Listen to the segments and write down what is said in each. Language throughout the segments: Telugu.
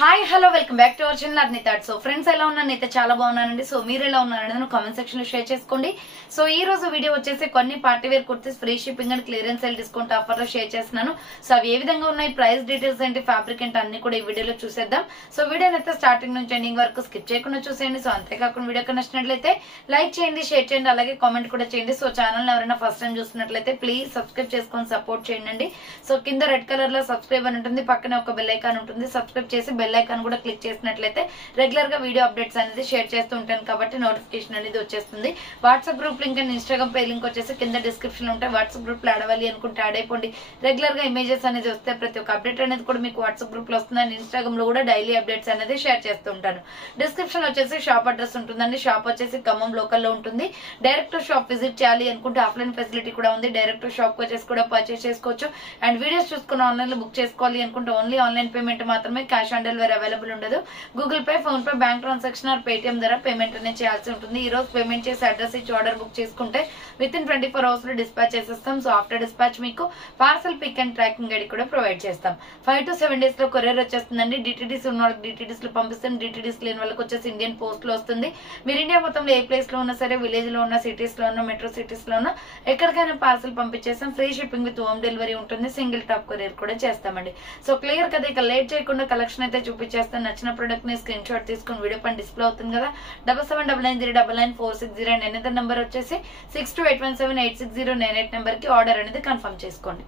Hi hello welcome back to our channel Arnitha arts. So friends ఎలా ఉన్నారు? నేనైతే చాలా బాగున్నానండి. సో మీరు ఎలా ఉన్నారనేది కామెంట్ సెక్షన్ లో షేర్ చేసుకోండి. సో ఈ రోజు వీడియో వచ్చేసి కొన్ని party wear kurtis free shipping and clearance sale discount offer లో షేర్ చేస్తున్నాను. సో అవి ఏ విధంగా ఉన్నాయి, ప్రైస్ డీటెయిల్స్ ఏంటి, ఫ్యాబ్రిక్ ఏంటి అన్ని కూడా ఈ వీడియోలో చూసేద్దాం. సో వీడియోని అయితే స్టార్టింగ్ నుంచి ఎండింగ్ వరకు స్కిప్ చేయకుండా చూసేయండి. సో అంతేకాకుండా వీడియో నచ్చినట్లయితే లైక్ చేయండి, షేర్ చేయండి, అలాగే కామెంట్ కూడా చేయండి. సో ఛానల్ ఎవరైనా ఫస్ట్ టైం చూస్తున్నట్లయితే ప్లీజ్ సబ్స్క్రైబ్ చేసుకొని సపోర్ట్ చేయండి. సో కింద రెడ్ కలర్ లో సబ్స్క్రైబ్ అని ఉంటుంది, పక్కనే ఒక బెల్ ఐకాన్ ఉంటుంది. సబ్స్క్రైబ్ చేసి బెల్ ఐకాన్ కూడా క్లిక్ చేసినట్లయితే రెగ్యులర్ గా వీడియో అప్డేట్స్ అనేది షేర్ చేస్తూ ఉంటాను కాబట్టి నోటిఫికేషన్ అనేది వచ్చేస్తుంది. WhatsApp group link and Instagram pay link వచ్చేసి కింద డిస్క్రిప్షన్ లో ఉంటాయి. వాట్సాప్ గ్రూప్ లో అడవాలి అనుకుంటే యాడ్ అయిపోండి. రెగ్యులర్ గా ఇమేజెస్ అనేది వస్తే ప్రతి ఒక్క అప్డేట్ అనేది కూడా మీకు వాట్సాప్ గ్రూప్ లో వస్తుంది. అండ్ ఇన్స్టాగ్రామ్ లో కూడా డైలీ అప్డేట్స్ అనేది షేర్ చేస్తూ ఉంటాను. డిస్క్రిప్షన్ వచ్చేసి షాప్ అడ్రస్ ఉంటుందండి. షాప్ వచ్చేసి ఖమ్మం లోకల్ లో ఉంటుంది. డైరెక్ట్ షాప్ విజిట్ చేయాలి అనుకుంటే ఆఫ్లైన్ ఫెసిలిటీ కూడా ఉంది. డైరెక్ట్ షాప్ వచ్చేసి కూడా పర్చేస్ చేసుకోవచ్చు. అండ్ వీడియోస్ చూసుకుని ఆన్లైన్ లో బుక్ చేసుకోవాలి అనుకుంటే ఓన్లీ ఆన్లైన్ పేమెంట్ మాత్రమే, క్యాష్ ఆన్ డెలివరీ అవైలబుల్ ఉండదు. Google Pay, PhonePe, bank transaction or Paytm ద్వారా పేమెంట్ అనేది చేయాల్సి ఉంటుంది. ఈ రోజు పేమెంట్ చేసి అడ్రస్ ఇచ్చి ఆర్డర్ బుక్ చేసుకుంటే విత్ ఇన్ 24 hours లో డిస్పాచ్ చేసేస్తాం. సో ఆఫ్టర్ డిస్పాచ్ మీకు parcel pick and tracking guide కూడా ప్రొవైడ్ చేస్తాం. 5 to 7 days లో కొరియర్ వచ్చేస్తుందండి. డిటిడిస్ ఉన్న వాళ్ళకి డిటిడిస్ లో పంపిస్తాం. డిటిడిస్ లేని వాళ్ళకి వచ్చేసి ఇండియన్ పోస్ట్ లో వస్తుంది. మీరు ఇండియా మొత్తంలో ఏ ప్లేస్ లో ఉన్నా సరే, విలేజ్ లో ఉన్న, సిటీస్ లో ఉన్న, మెట్రో సిటీస్ లో ఉన్న ఎక్కడికైనా పార్సల్ పంపించేస్తాం. Free shipping with home delivery ఉంటుంది. సింగిల్ టాప్ కొరియర్ కూడా చేస్తామండి. సో క్లియర్ కదా, ఇక లేట్ చేయకుండా కలెక్షన్ అయితే చూపించేస్తాను. నచ్చిన ప్రొడక్ట్ ని స్క్రీన్ షాట్ తీసుకుని వీడియో పైన డిస్ప్లే అవుతుంది కదా, 7799399460 అండ్ ఎనదర్ నెంబర్ వచ్చేసి 6281786098 నెంబర్ కి ఆర్డర్ అనేది కన్ఫర్మ్ చేసుకోండి.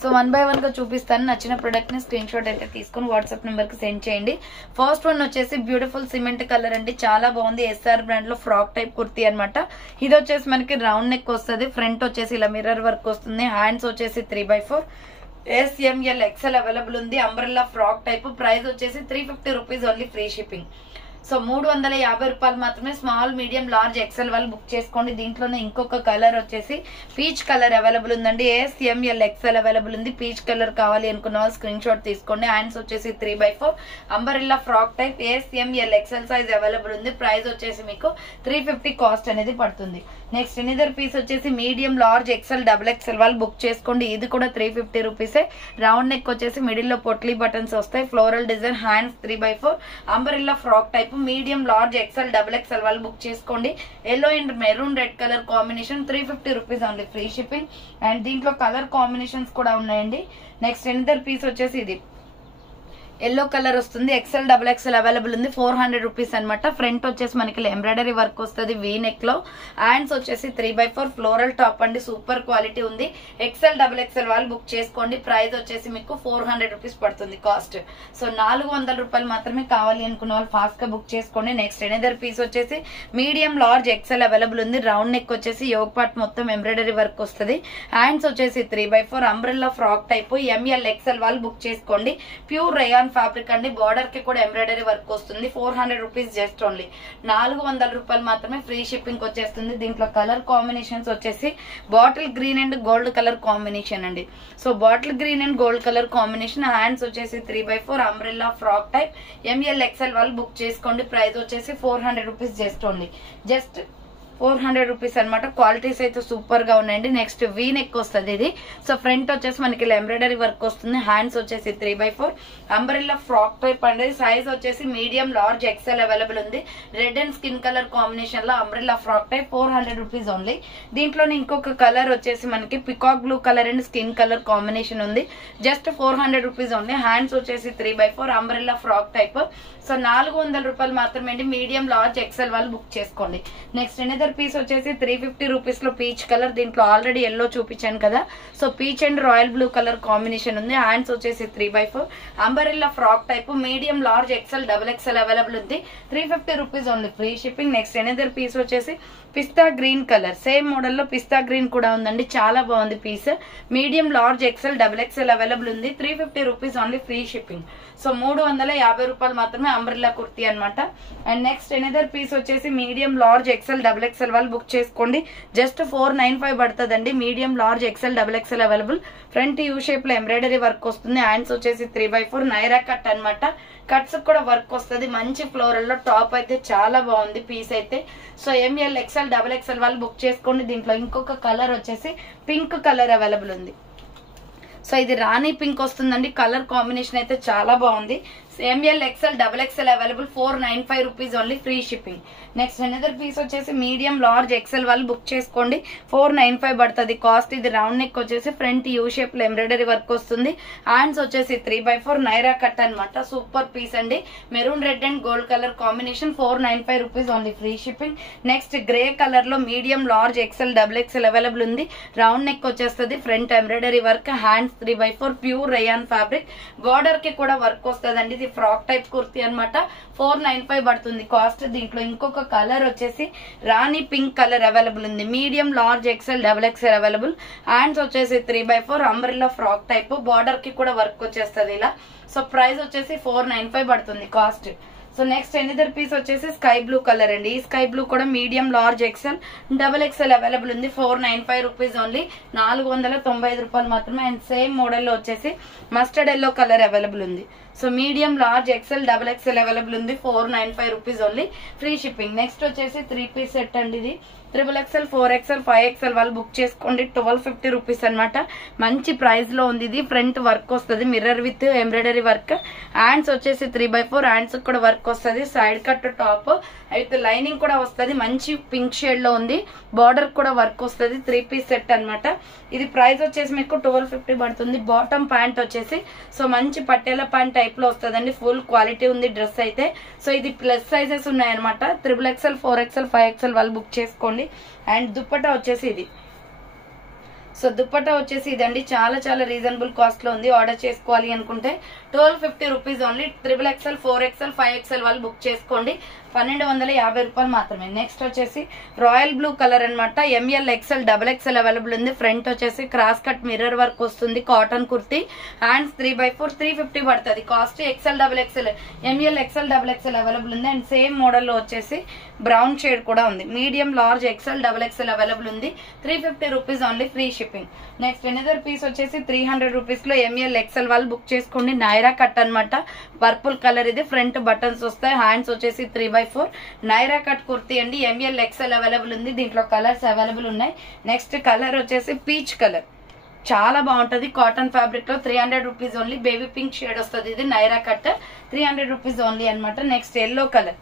సో 1 by 1 గా చూపిస్తాను. నచ్చిన ప్రొడక్ట్ ని స్క్రీన్ షాట్ అయితే తీసుకుని వాట్సాప్ నెంబర్ కి సెండ్ చేయండి. ఫస్ట్ వన్ వచ్చేసి బ్యూటిఫుల్ సిమెంట్ కలర్ అండి, చాలా బాగుంది. ఎస్ఆర్ బ్రాండ్ లో ఫ్రాక్ టైప్ కుర్తీ అనమాట. ఇది వచ్చేసి మనకి రౌండ్ నెక్ వస్తుంది. ఫ్రంట్ వచ్చేసి ఇలా మిర్రర్ వర్క్ వస్తుంది. హ్యాండ్స్ వచ్చేసి 3/4 SML XL అవైలబుల్ ఉంది. Umbrella frock type. ప్రైస్ వచ్చేసి 350 rupees only, free shipping. So 350 రూపాయలు మాత్రమే. స్మాల్, మీడియం, లార్జ్, ఎక్సెల్ వాళ్ళు బుక్ చేసుకోండి. దీంట్లోనే ఇంకొక కలర్ వచ్చేసి పీచ్ కలర్ అవైలబుల్ ఉందండి. SML XL అవైలబుల్ ఉంది. పీచ్ కలర్ కావాలి అనుకున్న వాళ్ళు స్క్రీన్ షాట్ తీసుకోండి. హ్యాండ్స్ వచ్చేసి 3/4 umbrella frock type. SML XL size available ఉంది. ప్రైస్ వచ్చేసి మీకు 350 కాస్ట్ అనేది పడుతుంది. నెక్స్ట్ ఎనిదర్ పీస్ వచ్చేసి మీడియం, లార్జ్, XL, XXL వాళ్ళు బుక్ చేసుకోండి. ఇది కూడా 350 రూపీసే. రౌండ్ నెక్ వచ్చేసి మిడిల్ లో పొట్లీ బటన్స్ వస్తాయి. Floral design. Hands 3/4 umbrella frock type. Medium, large, XL, XXL వాళ్ళు బుక్ చేసుకోండి. Yellow and maroon red colour combination. 350 rupees only, free shipping. And దీంట్లో కలర్ కాంబినేషన్స్ కూడా ఉన్నాయండి. నెక్స్ట్ ఎనిదర్ పీస్ వచ్చేసి ఇది ఎల్లో కలర్ వస్తుంది. XL, XXL అవైలబుల్ ఉంది. 400 రూపీస్ అనమాట. ఫ్రంట్ వచ్చేసి మనకి ఎంబ్రాయిడరీ వర్క్ వస్తుంది వీ నెక్ లో. హ్యాండ్స్ వచ్చేసి 3/4 ఫ్లోరల్ టాప్ అండి, సూపర్ క్వాలిటీ ఉంది. XL, XXL వాళ్ళు బుక్ చేసుకోండి. ప్రైస్ వచ్చేసి మీకు 400 రూపీస్ పడుతుంది కాస్ట్. సో 400 రూపాయలు మాత్రమే. కావాలి అనుకున్న వాళ్ళు ఫాస్ట్ గా బుక్ చేసుకోండి. నెక్స్ట్ ఎనదర్ పీస్ వచ్చేసి మీడియం, లార్జ్, XL అవైలబుల్ ఉంది. రౌండ్ నెక్ వచ్చేసి యోగ్ పార్ట్ మొత్తం ఎంబ్రాయిడరీ వర్క్ వస్తుంది. హ్యాండ్స్ వచ్చేసి 3/4 umbrella frock type. ML XL వాళ్ళు బుక్ చేసుకోండి. ప్యూర్ రయాన్ ఫ్యాబ్రిక్ అండి. బార్డర్ కి కూడా ఎంబ్రాయిడరీ వర్క్ వస్తుంది. 400 రూపీస్ జస్ట్ ఓన్లీ. 400 రూపాయలు మాత్రమే, ఫ్రీ షిప్పింగ్ వచ్చేస్తుంది. దీంట్లో కలర్ కాంబినేషన్స్ వచ్చేసి bottle green and gold colour combination అండి. So bottle green and gold colour combination. Hands వచ్చేసి 3/4 umbrella frock type. ML XL వాళ్ళు బుక్ చేసుకోండి. ప్రైస్ వచ్చేసి 400 rupees just only. Just 400 rupees అనమాట. క్వాలిటీస్ అయితే సూపర్ గా ఉన్నాయండి. నెక్స్ట్ వీ నెక్ వస్తుంది ఇది. సో ఫ్రంట్ వచ్చేసి మనకి ఎంబ్రాయిడరీ వర్క్ వస్తుంది. హ్యాండ్స్ వచ్చేసి 3/4 అంబ్రెల్లా ఫ్రాక్ టైప్ అండి. సైజ్ వచ్చేసి మీడియం, లార్జ్, XL అవైలబుల్ ఉంది. Red and skin colour combination లో umbrella frock type. 400 rupees only. దీంట్లోనే ఇంకొక కలర్ వచ్చేసి మనకి peacock blue colour and skin colour combination ఉంది. Just 400 rupees only. హ్యాండ్స్ వచ్చేసి 3/4 అంబ్రెల్లా ఫ్రాక్ టైప్. సో 400 రూపాయలు మాత్రమే అండి. మీడియం, లార్జ్, XL వాళ్ళు బుక్ చేసుకోండి. నెక్స్ట్ ఎనదర్ పీస్ వచ్చేసి 350 రూపీస్ లో పీచ్ కలర్. దీంట్లో ఆల్రెడీ ఎల్లో చూపించాను కదా. So peach and royal blue colour combination ఉంది. హ్యాండ్స్ వచ్చేసి 3/4 umbrella frock type. Medium, large, XL, XXL available ఉంది. 350 rupees only, free shipping. Next another piece వచ్చేసి పిస్తా గ్రీన్ కలర్. సేమ్ మోడల్ లో పిస్తా గ్రీన్ కూడా ఉందండి. చాలా బాగుంది piece. Medium, large, XL, XXL available ఉంది. 350 rupees only, free shipping. So 350 రూపాయలు మాత్రమే అంబ్రెల్లా కుర్తీ అనమాట. అండ్ నెక్స్ట్ ఎనదర్ పీస్ వచ్చేసి మీడియం, లార్జ్, XL, XXL వాళ్ళు బుక్ చేసుకోండి. జస్ట్ 495 పడుతుందండి. Medium, large, XL, XXL available. Front U shape లో ఎంబ్రాయిడరీ వర్క్ వస్తుంది. హ్యాండ్స్ వచ్చేసి 3/4 నైరా కట్ అనమాట. కట్స్ కూడా వర్క్ వస్తుంది. మంచి ఫ్లోరల్ లో టాప్ అయితే చాలా బాగుంది పీస్ అయితే. సో ML XL XXL వాళ్ళు బుక్ చేసుకోండి. దీంట్లో ఇంకొక కలర్ వచ్చేసి పింక్ కలర్ అవైలబుల్ ఉంది. సో ఇది రాణి పింక్ వస్తుందండి. కలర్ కాంబినేషన్ అయితే చాలా బాగుంది. ML XL double XL available 495 rupees only free shipping. Next another piece వచ్చేసి మీడియం లార్జ్ ఎక్స్ఎల్ వాళ్ళు బుక్ చేసుకోండి 495 పడుతుంది కాస్ట్. ఇది రౌండ్ నెక్ వచ్చేసి ఫ్రంట్ యూ షేప్ లో ఎంబ్రాయిడరీ వర్క్ వస్తుంది. హ్యాండ్స్ వచ్చేసి 3/4 నైరా కట్ అనమాట. సూపర్ పీస్ అండి. Maroon red and gold colour combination 495 rupees only free shipping. Next grey colour లో medium large XL double XL available ఉంది. రౌండ్ నెక్ వచ్చేస్తుంది. Front embroidery work. Hands 3/4 pure rayon fabric. Border కి కూడా వర్క్ వస్తుంది. ఇది ఫ్రాక్ టైప్ కుర్తీ అనమాట. 495 పడుతుంది కాస్ట్. దీంట్లో ఇంకొక కలర్ వచ్చేసి రాణి పింక్ కలర్ అవైలబుల్ ఉంది. Medium large XL double XL available. Hands వచ్చేసి 3/4 అంబ్రెల్లా ఫ్రాక్ టైప్. బార్డర్ కి కూడా వర్క్ వచ్చేస్తుంది ఇలా. సో ప్రైస్ వచ్చేసి 495 పడుతుంది cost. So next another piece వచ్చేసి స్కై బ్లూ కలర్ అండి. ఈ స్కై బ్లూ కూడా medium large XL double XL available ఉంది. 495 రూపీస్ ఓన్లీ, 495 రూపాయలు మాత్రమే. అండ్ సేమ్ మోడల్ లో వచ్చేసి మస్టర్డ్ ఎల్లో కలర్ అవైలబుల్ ఉంది. So medium large XL double XL available ఉంది. 495 rupees only free shipping. Next వచ్చేసి 3 పీస్ సెట్ అండి. ఇది 3XL 4XL 5XL వాళ్ళు బుక్ చేసుకోండి. 1250 రూపీస్ అనమాట. మంచి ప్రైస్ లో ఉంది. ఇది ఫ్రంట్ వర్క్ వస్తుంది mirror with embroidery work. Hands వచ్చేసి 3/4 హ్యాండ్స్ కూడా వర్క్ వస్తుంది. సైడ్ కట్ టాప్ అయితే లైనింగ్ కూడా వస్తుంది. మంచి పింక్ షేడ్ లో ఉంది. బార్డర్ కూడా వర్క్ వస్తుంది. 3 పీస్ సెట్ అనమాట. ఇది ప్రైస్ వచ్చేసి మీకు 1250 పడుతుంది. బాటమ్ ప్యాంట్ వచ్చేసి సో మంచి పట్టేల ప్యాంట్ టైప్ లో వస్తుందండి. ఫుల్ క్వాలిటీ ఉంది డ్రెస్ అయితే. సో ఇది ప్లస్ సైజెస్ ఉన్నాయన్నమాట. 3XL 4XL 5XL వాళ్ళు బుక్ చేసుకోండి. అండ్ దుప్పటా వచ్చేసి ఇది. సో దుప్పటా వచ్చేసి ఇదండి. చాలా చాలా రీజనబుల్ కాస్ట్ లో ఉంది. ఆర్డర్ చేసుకోవాలి అనుకుంటే 1250 rupees only. 3XL 4XL 5XL వాళ్ళు బుక్ చేసుకోండి. 1250 రూపాయలు మాత్రమే. నెక్స్ట్ వచ్చేసి రాయల్ బ్లూ కలర్ అనమాట. ML XL double XL available ఉంది. ఫ్రంట్ వచ్చేసి క్రాస్ కట్ మిర్రర్ వర్క్ వస్తుంది. కాటన్ కుర్తీ. హ్యాండ్స్ 3/4 350 పడుతుంది cost. XL double XL ML XL double XL available ఉంది. అండ్ సేమ్ మోడల్ లో వచ్చేసి బ్రౌన్ షేడ్ కూడా ఉంది. Medium large XL double XL available ఉంది. 350 rupees only free shipping. Next another piece వచ్చేసి 300 రూపీస్ లో ఎంఎల్ ఎక్స్ఎల్ వాళ్ళు బుక్ చేసుకోండి. నైరా కట్ అనమాట. పర్పుల్ కలర్ ఇది. ఫ్రంట్ బటన్స్ వస్తాయి. హ్యాండ్స్ వచ్చేసి 3/4 నైరా కట్ కుర్తీ అండి. ఎంఎల్ ఎక్స్ఎల్ అవైలబుల్ ఉంది. దీంట్లో కలర్స్ అవైలబుల్ ఉన్నాయి. నెక్స్ట్ కలర్ వచ్చేసి పీచ్ కలర్. చాలా బాగుంటది. కాటన్ ఫ్యాబ్రిక్ లో 300 rupees only. Baby pink shade వస్తుంది. ఇది నైరా కట్ 300 రూపీస్ ఓన్లీ అనమాట. Next yellow colour.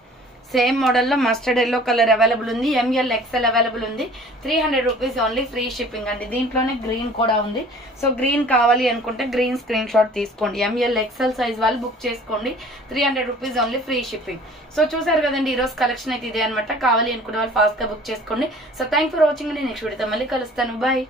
Same model లో మస్టర్డ్ ఎల్లో కలర్ అవైలబుల్ ఉంది. ఎంఎల్ ఎక్స్ఎల్ అవైలబుల్ ఉంది. 300 రూపీస్ ఓన్లీ ఫ్రీ షిప్పింగ్ అండి. దీంట్లోనే గ్రీన్ కూడా ఉంది. సో గ్రీన్ కావాలి అనుకుంటే గ్రీన్ స్క్రీన్ షాట్ తీసుకోండి. ఎంఎల్ ఎక్స్ఎల్ సైజ్ వాళ్ళు బుక్ చేసుకోండి. 300 rupees only free shipping. So చూసారు కదండి ఈ రోజు కలెక్షన్ అయితే ఇదే అనమాట. కావాలి అనుకునే వాళ్ళు ఫాస్ట్ గా బుక్ చేసుకోండి. సో థ్యాంక్ ఫర్ వాచింగ్ అండి. నెక్స్ట్ వీడియోతో మళ్ళీ కలుస్తాను. బాయ్.